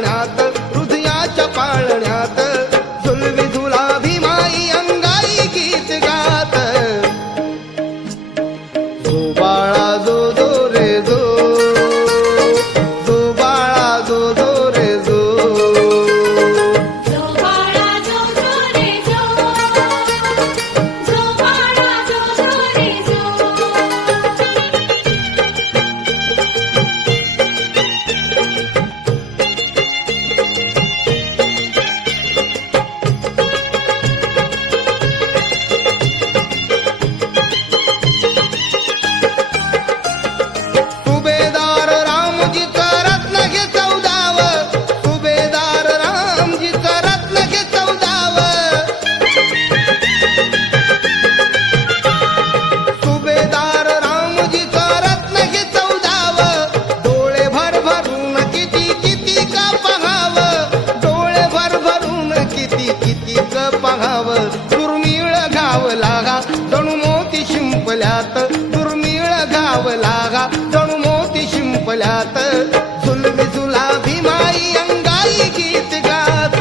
पाळण्यात हृदयाच्या पाळण्यात झुलवी झुला भीमाई अंगाई गीत गात जो बाळा जो जो रे जो जो बाळा जो जो रे जो दुर्मिळ गाव लागा जणू मोती शिंपल्यात दुर्मिळ गाव लागा जणू मोती शिंपल्यात झुलवी झुला भीमाई अंगाई गीत गात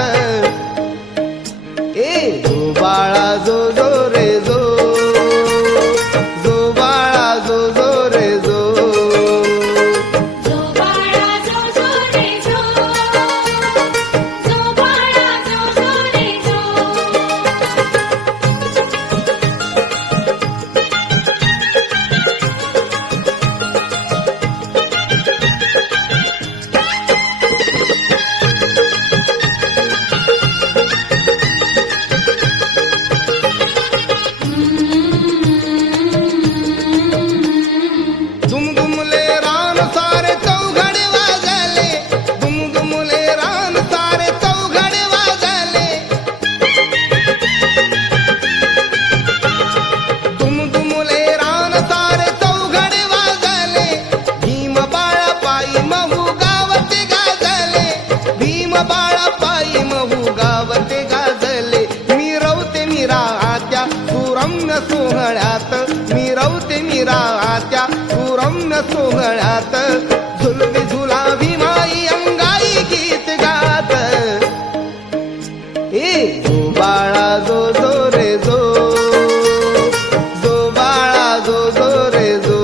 ए जो बाळा जो जो रे जो जो बाळा जो जो रे जो सोहळ्यात मिरवते मिरात्या सुरम्य सोहळ्यात झुलवी झुला भीमाई अंगाई गीत गात ए जो बाळा जो जो रे जो जो बाळा जो जो रे जो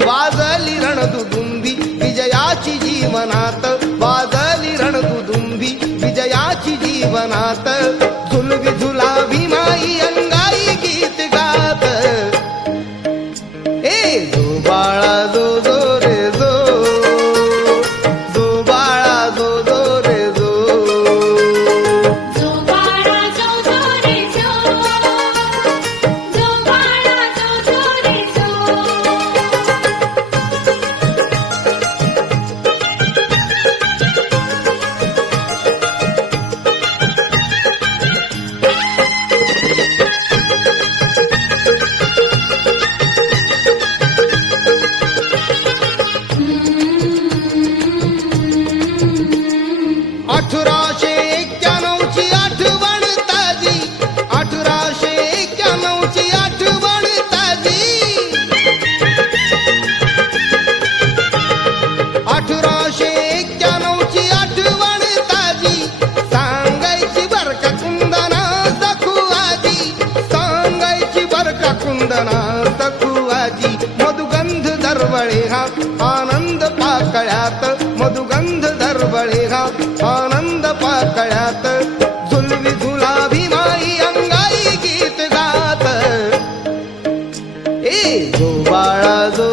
वाजली रणदुदुंबी विजयाची जीवनात वाजली रणदुदुंबी विजयाची जीवनात झुलवी झुला भीमाई अंगाई गीत गात ए जो बाळा जो जो रे जो जो बाळा जो जो रे जो दरवळे हा आनंद पाकळ्यात मधुगंध दरवळे हा आनंद पाकळ्यात झुलवी झुला भीमाई अंगाई गीत गात ए जो बाळा जो